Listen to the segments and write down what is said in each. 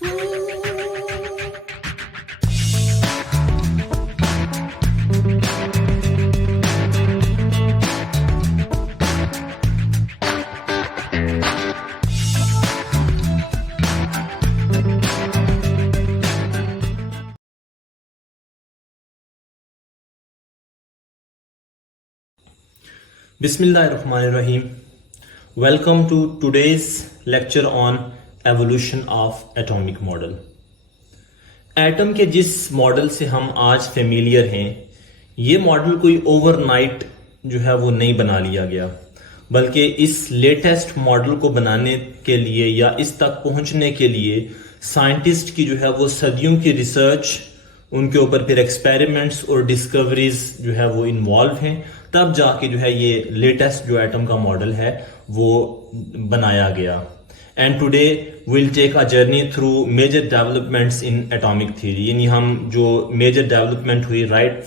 Bismillahirrahmanirrahim. Welcome to today's lecture on evolution of atomic model. Atom के जिस model से हम आज फेमिलियर हैं, ये मॉडल कोई ओवरनाइट जो है वो नहीं बना लिया गया, बल्कि इस लेटेस्ट मॉडल को बनाने के लिए या इस तक पहुंचने के लिए साइंटिस्ट की जो है वो सदियों की रिसर्च, उनके ऊपर फिर एक्सपेरिमेंट्स और डिस्कवरीज जो है वो इन्वॉल्व हैं, तब जाके जो है ये लेटेस्ट जो एटम का मॉडल है वो बनाया गया. And today will take a journey through major developments in atomic theory. यानी हम जो मेजर डेवलपमेंट हुई राइट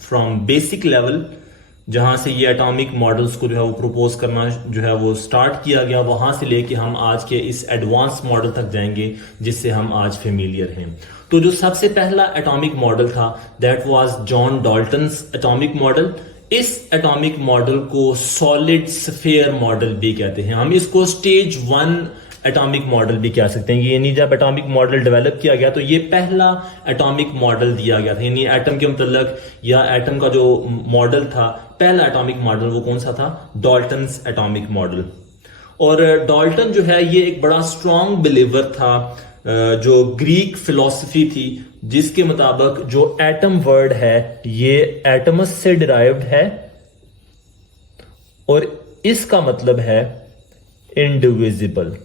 फ्रॉम बेसिक लेवल, जहां से ये एटॉमिक मॉडल्स को जो है वो प्रपोज करना जो है वो स्टार्ट किया गया, वहां से लेके हम आज के इस एडवांस मॉडल तक जाएंगे जिससे हम आज फेमिलियर हैं. तो जो सबसे पहला एटॉमिक मॉडल था that was John Dalton's atomic model. इस एटॉमिक मॉडल को सॉलिड स्फीयर मॉडल भी कहते हैं. हम इसको स्टेज 1 एटॉमिक मॉडल भी कह सकते हैं. यानी जब एटॉमिक मॉडल डेवलप किया गया तो ये पहला एटॉमिक मॉडल दिया गया था. यानी एटम के मतलब या एटम का जो मॉडल था, पहला एटॉमिक मॉडल वो कौन सा था? Dalton's atomic model. और डाल्टन जो है ये एक बड़ा स्ट्रॉन्ग बिलीवर था जो ग्रीक फिलॉसफी थी, जिसके मुताबिक जो एटम वर्ड है ये एटमस से डिराइव्ड है और इसका मतलब है इंडिविजिबल.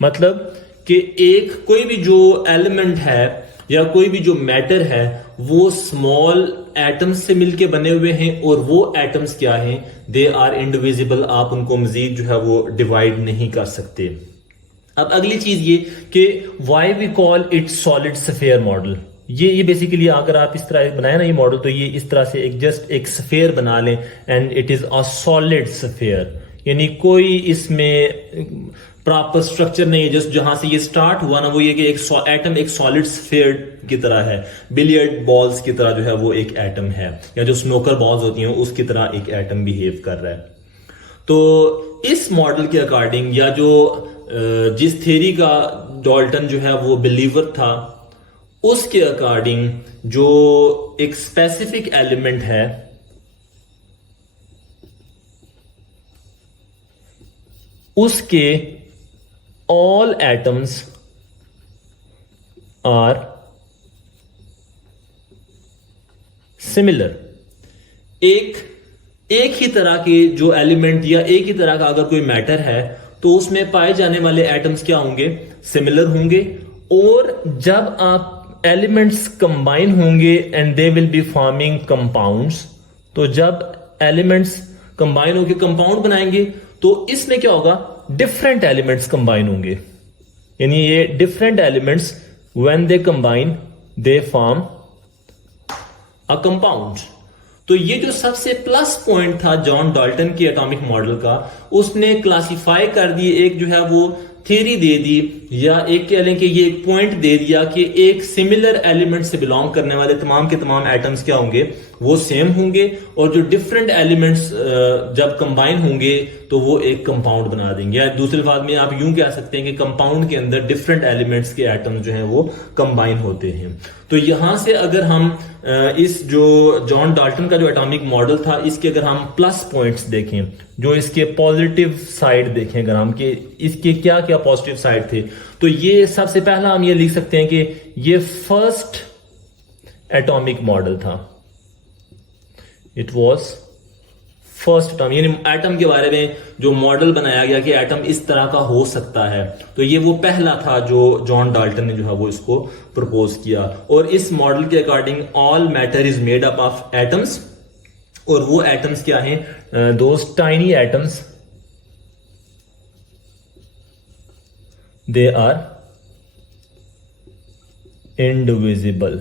मतलब कि एक कोई भी जो एलिमेंट है या कोई भी जो मैटर है वो स्मॉल एटम्स से मिलके बने हुए हैं, और वो एटम्स क्या हैं? They are indivisible. आप उनको मजीद जो है वो डिवाइड नहीं कर सकते. अब अगली चीज ये कि why we call it solid sphere model. ये बेसिकली अगर आप इस तरह बनाए ना ये मॉडल, तो ये इस तरह से एक जस्ट एक स्फीयर बना लें and it is a solid sphere. यानी कोई इसमें प्रॉपर स्ट्रक्चर नहीं है. जस्ट जहां से ये स्टार्ट हुआ ना वो ये कि एक एटम एक सॉलिड स्फीयर की तरह है, बिलियर्ड बॉल्स की तरह जो है वो एक एटम है, या जो स्नोकर बॉल्स होती हैं उसकी तरह एक एटम बिहेव कर रहा है. तो इस मॉडल के अकॉर्डिंग या जो जिस थ्योरी का डाल्टन जो है वो बिलीवर था, उसके अकॉर्डिंग जो एक स्पेसिफिक एलिमेंट है उसके ऑल एटम्स आर सिमिलर. एक ही तरह के जो एलिमेंट या एक ही तरह का अगर कोई मैटर है तो उसमें पाए जाने वाले एटम्स क्या होंगे? सिमिलर होंगे. और जब आप एलिमेंट्स कंबाइन होंगे and they will be forming compounds, तो जब एलिमेंट्स कंबाइन होकर कंपाउंड बनाएंगे तो इसमें क्या होगा? डिफरेंट एलिमेंट्स कंबाइन होंगे. यानी ये different elements when they combine they form a compound. तो ये जो सबसे प्लस पॉइंट था जॉन डाल्टन की एटॉमिक मॉडल का, उसने क्लासिफाई कर दिए, एक जो है वो थ्योरी दे दी, या एक कह लें कि ये एक पॉइंट दे दिया कि एक सिमिलर एलिमेंट से बिलोंग करने वाले तमाम के तमाम एटम्स क्या होंगे? वो सेम होंगे. और जो डिफरेंट एलिमेंट्स जब कंबाइन होंगे तो वो एक कंपाउंड बना देंगे. या दूसरे बात में आप यूं कह सकते हैं कि कंपाउंड के अंदर डिफरेंट एलिमेंट्स के एटम्स जो हैं वो कंबाइन होते हैं. तो यहां से अगर हम इस जो जॉन डाल्टन का जो एटॉमिक मॉडल था, इसके अगर हम प्लस पॉइंट्स देखें, जो इसके पॉजिटिव साइड देखें, अगर हम कि इसके क्या क्या पॉजिटिव साइड थे, तो ये सबसे पहला हम ये लिख सकते हैं कि ये फर्स्ट एटॉमिक मॉडल था. It was first atom. यानी एटम के बारे में जो मॉडल बनाया गया कि एटम इस तरह का हो सकता है, तो ये वो पहला था जो जॉन डाल्टन ने जो है वो इसको प्रपोज किया. और इस मॉडल के according all matter is made up of atoms. और वो एटम्स क्या हैं? Those tiny atoms, they are indivisible.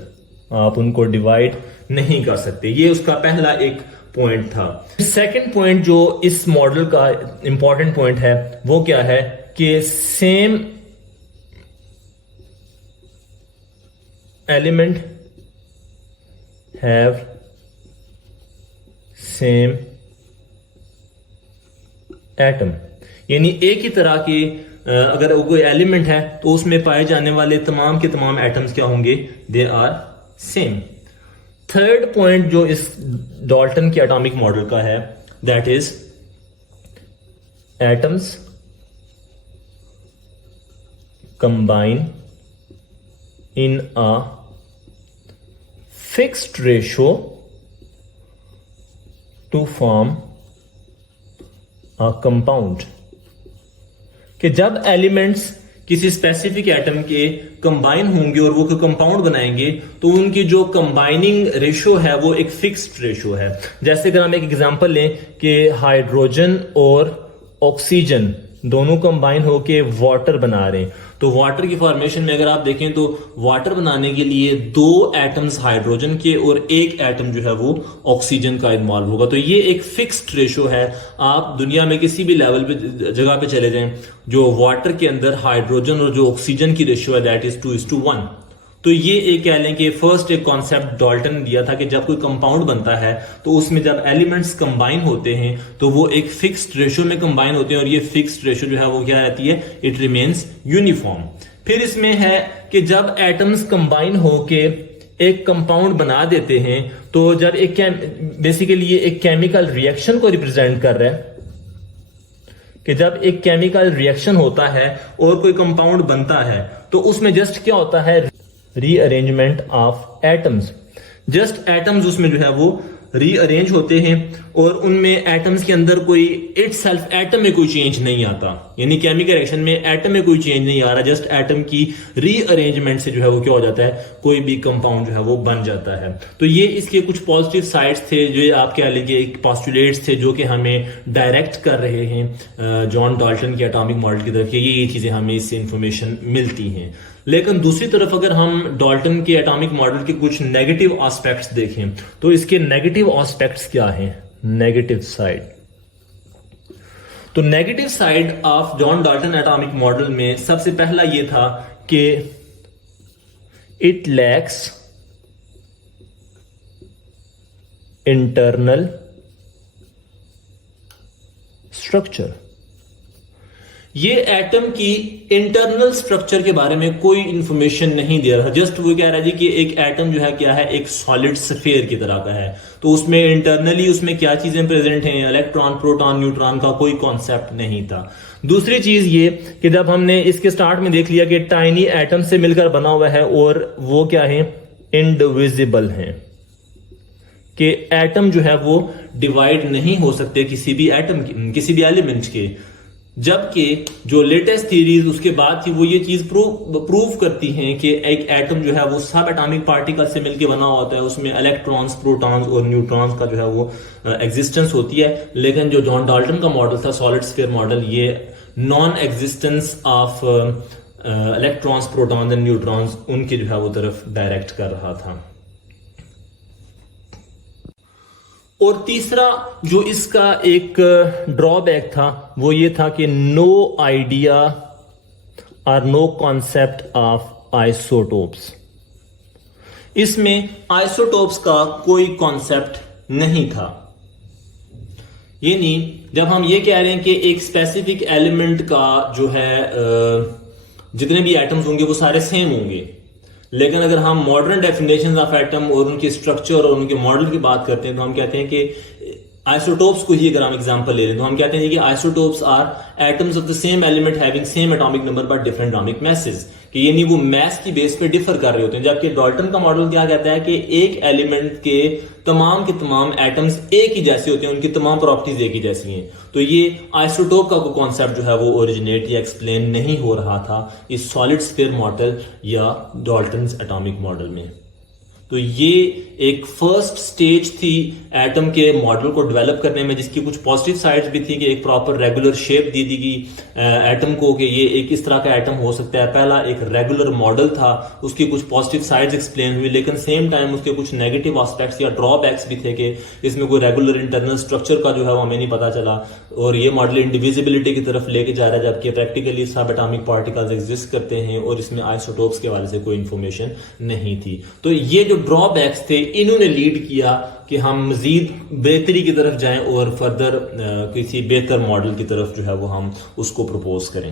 आप उनको डिवाइड नहीं कर सकते. ये उसका पहला एक पॉइंट था. सेकंड पॉइंट जो इस मॉडल का इंपॉर्टेंट पॉइंट है वो क्या है कि same element have same atom, यानी एक ही तरह के अगर कोई एलिमेंट है तो उसमें पाए जाने वाले तमाम के तमाम एटम्स क्या होंगे, they are same. Third point जो इस डाल्टन के एटॉमिक मॉडल का है, that is atoms combine in a fixed ratio to form a compound, कि जब एलिमेंट्स किसी स्पेसिफिक एटम के कंबाइन होंगे और वो कंपाउंड बनाएंगे तो उनकी जो कंबाइनिंग रेशो है वो एक फिक्स्ड रेशो है। जैसे अगर हम एक एग्जांपल लें कि हाइड्रोजन और ऑक्सीजन दोनों कंबाइन होके वाटर बना रहे हैं, तो वाटर की फॉर्मेशन में अगर आप देखें तो वाटर बनाने के लिए 2 एटम्स हाइड्रोजन के और 1 एटम जो है वो ऑक्सीजन का इन्वॉल्व होगा। तो ये एक फिक्स्ड रेशो है। आप दुनिया में किसी भी लेवल पे जगह पे चले जाएं, जो वाटर के अंदर हाइड्रोजन और जो ऑक्सीजन की रेशो है दैट इज 2:1। तो ये एक कह लें कि फर्स्ट एक कॉन्सेप्ट डाल्टन ने दिया था कि जब कोई कंपाउंड बनता है तो उसमें जब एलिमेंट्स कंबाइन होते हैं तो वो एक फिक्स्ड रेशो में कंबाइन होते हैं, और ये फिक्स्ड रेशो जो है वो क्या रहती है, इट रिमेन्स यूनिफॉर्म। फिर इसमें है कि जब एटम्स कंबाइन होके एक कंपाउंड बना देते हैं तो जब एक बेसिकली ये एक केमिकल रिएक्शन को रिप्रेजेंट कर रहा है, कि जब एक केमिकल रिएक्शन होता है और कोई कंपाउंड बनता है तो उसमें जस्ट क्या होता है, rearrangement of atoms. Just atoms उसमें जो है वो रीअरेंज होते हैं और उनमें एटम्स के अंदर कोई इटसेल्फ एटम में कोई चेंज नहीं आता, यानी केमिकल रिएक्शन में एटम में कोई चेंज नहीं आ रहा, जस्ट एटम की रीअरेंजमेंट से जो है वो क्या हो जाता है, कोई भी कंपाउंड जो है वो बन जाता है। तो ये इसके कुछ पॉजिटिव साइड्स थे, जो आप कह लीजिए एक पोस्टुलेट्स थे जो कि हमें डायरेक्ट कर रहे हैं जॉन डाल्टन के एटॉमिक मॉडल की तरफ, ये चीजें हमें इससे इंफॉर्मेशन मिलती हैं। लेकिन दूसरी तरफ अगर हम डाल्टन के एटॉमिक मॉडल के कुछ नेगेटिव एस्पेक्ट्स देखें तो इसके नेगेटिव एस्पेक्ट्स क्या हैं, नेगेटिव साइड। तो negative side of John Dalton atomic model में सबसे पहला यह था कि इट लैक्स इंटरनल स्ट्रक्चर। ये एटम की इंटरनल स्ट्रक्चर के बारे में कोई इंफॉर्मेशन नहीं दे रहा, जस्ट वो कह रहा है जी कि एक एटम जो है क्या है, एक सॉलिड स्फीयर की तरह का है, तो उसमें इंटरनली उसमें क्या चीजें प्रेजेंट हैं, इलेक्ट्रॉन, प्रोटॉन, न्यूट्रॉन का कोई कॉन्सेप्ट नहीं था। दूसरी चीज ये कि जब हमने इसके स्टार्ट में देख लिया कि टाइनी एटम से मिलकर बना हुआ है और वो क्या है, इनडिविजिबल है, कि एटम जो है वो डिवाइड नहीं हो सकते किसी भी एटम किसी भी एलिमेंट के। जबकि जो लेटेस्ट थीरीज उसके बाद थी वो ये चीज प्रूव करती हैं कि एक एटम जो है वो सब एटॉमिक पार्टिकल से मिलकर बना होता है, उसमें इलेक्ट्रॉन्स, प्रोटॉन्स और न्यूट्रॉन्स का जो है वो एग्जिस्टेंस होती है। लेकिन जो जॉन डाल्टन का मॉडल था, सॉलिड स्फीयर मॉडल, ये non existence of electrons, protons and neutrons उनकी जो है वो तरफ डायरेक्ट कर रहा था। और तीसरा जो इसका एक ड्रॉबैक था वो ये था कि नो आइडिया और नो कॉन्सेप्ट ऑफ आइसोटोप्स। इसमें आइसोटोप्स का कोई कॉन्सेप्ट नहीं था, यानी जब हम ये कह रहे हैं कि एक स्पेसिफिक एलिमेंट का जो है जितने भी एटम्स होंगे वो सारे सेम होंगे, लेकिन अगर हम मॉडर्न डेफिनेशन ऑफ एटम और उनके स्ट्रक्चर और उनके मॉडल की बात करते हैं तो हम कहते हैं कि आइसोटोप्स को ही अगर हम एग्जांपल ले लें तो हम कहते हैं कि isotopes are atoms of the same element having same atomic number but different atomic masses, कि यानी वो मैस की बेस पे डिफर कर रहे होते हैं। जबकि डाल्टन का मॉडल क्या कहता है कि एक एलिमेंट के तमाम एटम्स एक ही जैसे होते हैं, उनकी तमाम प्रॉपर्टीज एक ही जैसी हैं। तो ये आइसोटोप का कॉन्सेप्ट जो है वो ओरिजिनेट या एक्सप्लेन नहीं हो रहा था इस सॉलिड स्फीयर मॉडल या डाल्टन एटॉमिक मॉडल में। तो ये एक फर्स्ट स्टेज थी एटम के मॉडल को डेवलप करने में, जिसकी कुछ पॉजिटिव साइड्स भी थी कि एक प्रॉपर रेगुलर शेप दे दी गई एटम को कि ये एक इस तरह का एटम हो सकता है। पहला एक रेगुलर मॉडल था, उसकी कुछ पॉजिटिव साइड्स एक्सप्लेन हुई, लेकिन सेम टाइम उसके कुछ नेगेटिव एस्पेक्ट्स या ड्रॉबैक्स भी थे कि इसमें कोई रेगुलर इंटरनल स्ट्रक्चर का जो है वो हमें नहीं पता चला, और ये मॉडल इंडिविजिबिलिटी की तरफ लेके जा रहा है, जबकि प्रैक्टिकली सब एटॉमिक पार्टिकल्स एग्जिस्ट करते हैं और इसमें आइसोटोप्स के हवाले से कोई इंफॉर्मेशन नहीं थी। तो ये जो ड्रॉबैक्स थे इन्होंने लीड किया कि हम मजीद बेहतरी की तरफ जाएं और फर्दर किसी बेहतर मॉडल की तरफ जो है वो हम उसको प्रपोज करें।